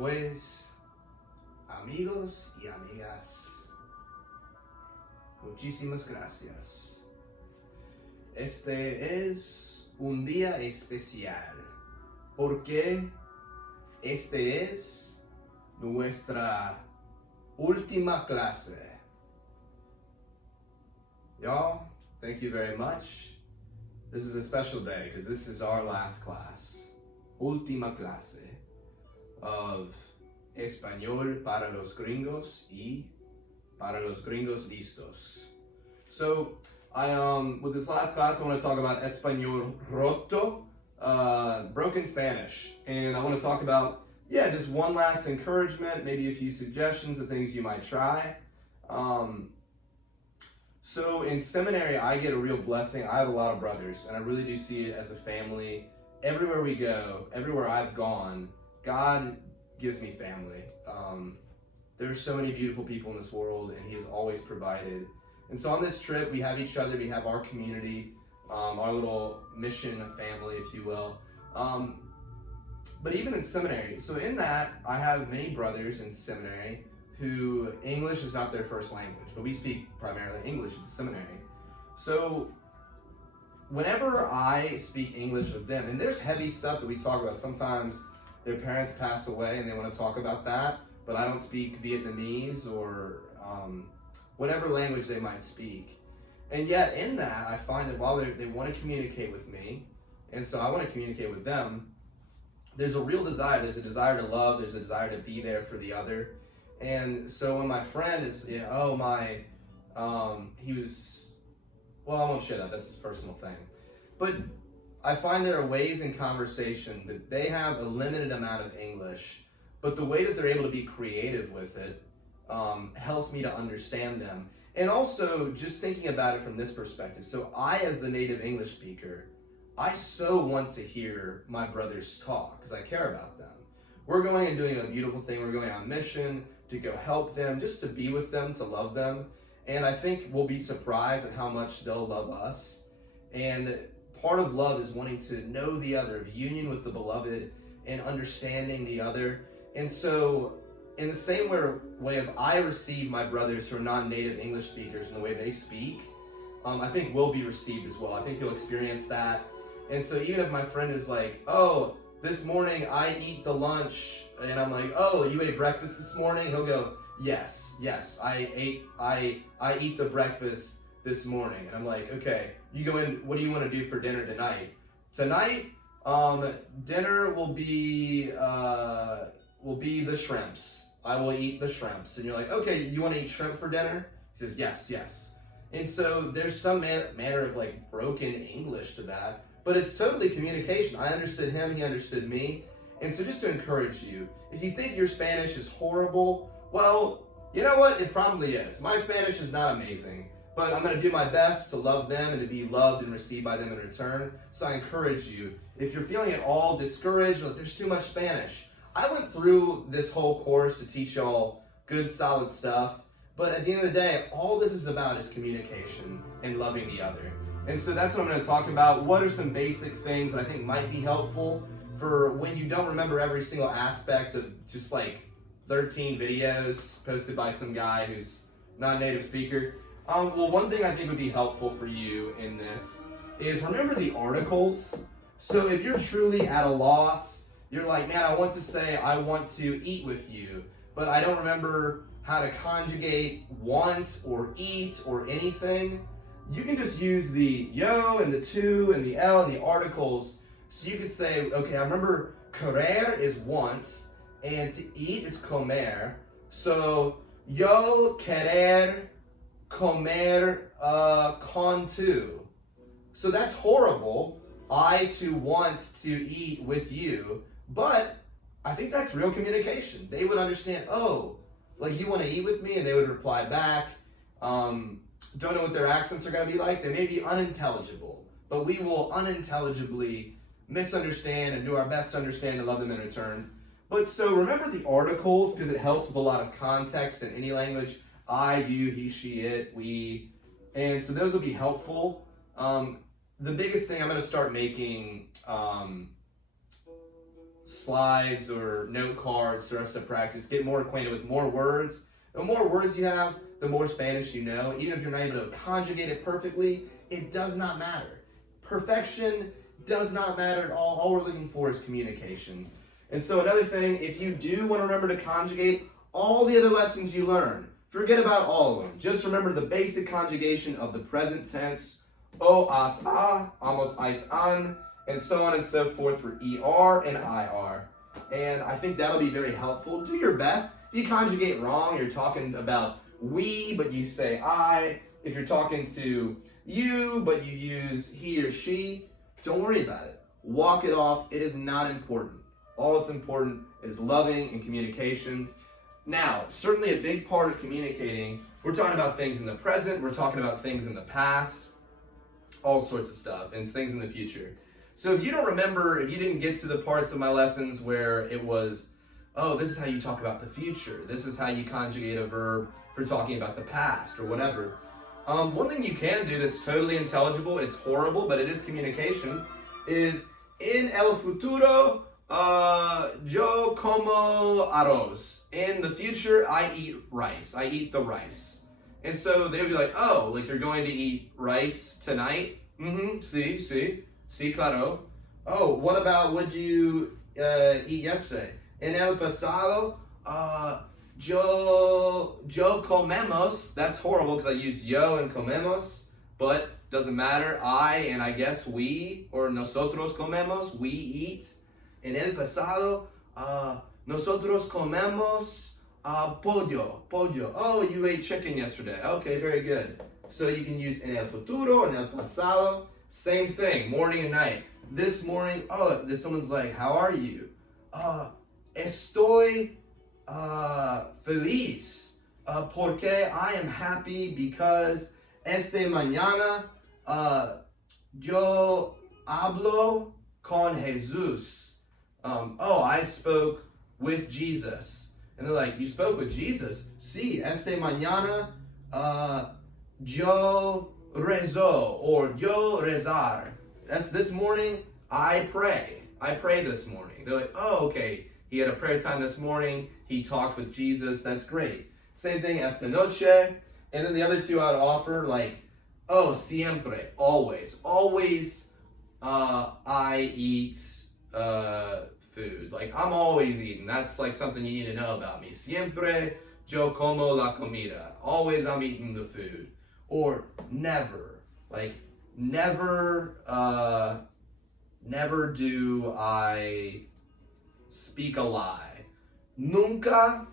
Pues, amigos y amigas, muchísimas gracias. Este es un día especial porque este es nuestra última clase. Y'all, thank you very much. This is a special day because this is our last class. Última clase of Español para los Gringos y para los Gringos listos. So, with this last class, I want to talk about Español roto, broken Spanish. And I want to talk about, just one last encouragement, maybe a few suggestions of things you might try. So in seminary, I get a real blessing. I have a lot of brothers, and I really do see it as a family. Everywhere we go, everywhere I've gone, God gives me family. There's so many beautiful people in this world, and He has always provided. And so on this trip, we have each other, we have our community, our little mission family, if you will. But even in seminary, so in that, I have many brothers in seminary who English is not their first language, but we speak primarily English at the seminary. So whenever I speak English with them, and there's heavy stuff that we talk about, sometimes their parents pass away and they want to talk about that, but I don't speak Vietnamese or whatever language they might speak. And yet in that, I find that while they want to communicate with me, and so I want to communicate with them, there's a real desire. There's a desire to love. There's a desire to be there for the other. And so when my friend is, he was, I won't share that. That's his personal thing. But I find there are ways in conversation that they have a limited amount of English, but the way that they're able to be creative with it helps me to understand them. And also just thinking about it from this perspective. So I, as the native English speaker, I so want to hear my brothers talk because I care about them. We're going and doing a beautiful thing. We're going on mission to go help them, just to be with them, to love them. And I think we'll be surprised at how much they'll love us. And part of love is wanting to know the other, of union with the beloved and understanding the other. And so in the same way of I receive my brothers who are non-native English speakers in the way they speak, I think we'll be received as well. I think you'll experience that. And so even if my friend is like, oh, this morning I eat the lunch, and I'm like, oh, you ate breakfast this morning? He'll go, yes, I eat the breakfast this morning. And I'm like, okay, you go in, what do you want to do for dinner tonight? Tonight, dinner will be the shrimps. I will eat the shrimps. And you're like, okay, you want to eat shrimp for dinner? He says, yes. And so there's some manner of like broken English to that, but it's totally communication. I understood him, he understood me. And so just to encourage you, if you think your Spanish is horrible, well, you know what? It probably is. My Spanish is not amazing, but I'm going to do my best to love them and to be loved and received by them in return. So I encourage you, if you're feeling at all discouraged or like there's too much Spanish, I went through this whole course to teach y'all good, solid stuff. But at the end of the day, all this is about is communication and loving the other. And so that's what I'm going to talk about. What are some basic things that I think might be helpful for when you don't remember every single aspect of just like 13 videos posted by some guy who's not a native speaker? Well, one thing I think would be helpful for you in this is remember the articles. So if you're truly at a loss, you're like, man, I want to say I want to eat with you, but I don't remember how to conjugate want or eat or anything. You can just use the yo and the to and the l and the articles. So you could say, okay, I remember querer is want, and to eat is comer. So yo querer comer con tu. So that's horrible. I to want to eat with you. But I think that's real communication. They would understand, oh, like you want to eat with me? And they would reply back. Don't know what their accents are going to be like. They may be unintelligible, but we will unintelligibly misunderstand and do our best to understand and love them in return. But so remember the articles because it helps with a lot of context in any language. I, you, he, she, it, we. And so those will be helpful. The biggest thing I'm going to start making slides or note cards for us to practice, get more acquainted with more words. The more words you have, the more Spanish you know. Even if you're not able to conjugate it perfectly, it does not matter. Perfection does not matter at all. All we're looking for is communication. And so another thing, if you do want to remember to conjugate all the other lessons you learn, forget about all of them. Just remember the basic conjugation of the present tense, o, as, a, amos, ais, an, and so on and so forth for er and ir. And I think that'll be very helpful. Do your best. If you conjugate wrong, you're talking about we, but you say I. If you're talking to you, but you use he or she, don't worry about it. Walk it off. It is not important. All that's important is loving and communication. Now, certainly a big part of communicating, we're talking about things in the present, we're talking about things in the past, all sorts of stuff, and things in the future. So if you don't remember, if you didn't get to the parts of my lessons where it was, oh, this is how you talk about the future, this is how you conjugate a verb for talking about the past or whatever. One thing you can do that's totally intelligible, it's horrible, but it is communication, is in el futuro, yo como arroz. In the future, I eat rice. I eat the rice. And so they would be like, oh, like you're going to eat rice tonight? Sí, claro. Oh, what about what you eat yesterday? En el pasado, yo comemos. That's horrible because I use yo and comemos, but doesn't matter. I and I guess we, or nosotros comemos, we eat. En el pasado, nosotros comemos pollo. Oh, you ate chicken yesterday. Okay, very good. So you can use en el futuro, en el pasado. Same thing, morning and night. This morning, someone's like, how are you? Estoy feliz. Porque I am happy because esta mañana yo hablo con Jesús. I spoke with Jesus. And they're like, you spoke with Jesus? Sí, esta mañana yo rezo, or yo rezar. That's this morning, I pray. I pray this morning. They're like, oh, okay. He had a prayer time this morning. He talked with Jesus. That's great. Same thing, esta noche. And then the other two I'd offer, like, oh, siempre, always. Always I eat food. Like, I'm always eating. That's like something you need to know about me. Siempre yo como la comida. Always I'm eating the food. Or never. Like, never do I speak a lie. Nunca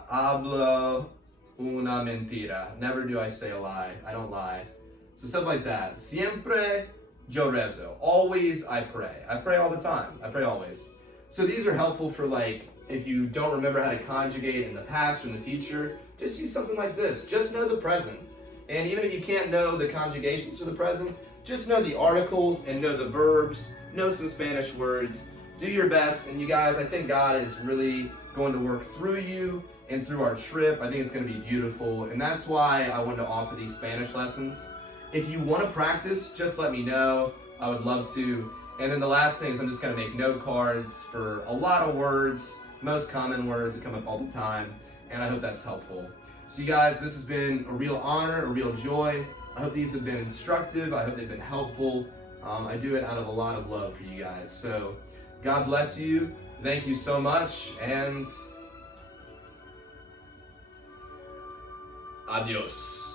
hablo una mentira. Never do I say a lie. I don't lie. So stuff like that. Siempre yo rezo. Always I pray. I pray all the time. I pray always. So these are helpful for, like, if you don't remember how to conjugate in the past or in the future, just use something like this. Just know the present. And even if you can't know the conjugations for the present, just know the articles and know the verbs, know some Spanish words. Do your best. And you guys, I think God is really going to work through you and through our trip. I think it's going to be beautiful. And that's why I wanted to offer these Spanish lessons. If you want to practice, just let me know. I would love to. And then the last thing is I'm just going to make note cards for a lot of words, most common words that come up all the time. And I hope that's helpful. So you guys, this has been a real honor, a real joy. I hope these have been instructive. I hope they've been helpful. I do it out of a lot of love for you guys. So God bless you. Thank you so much. And adios.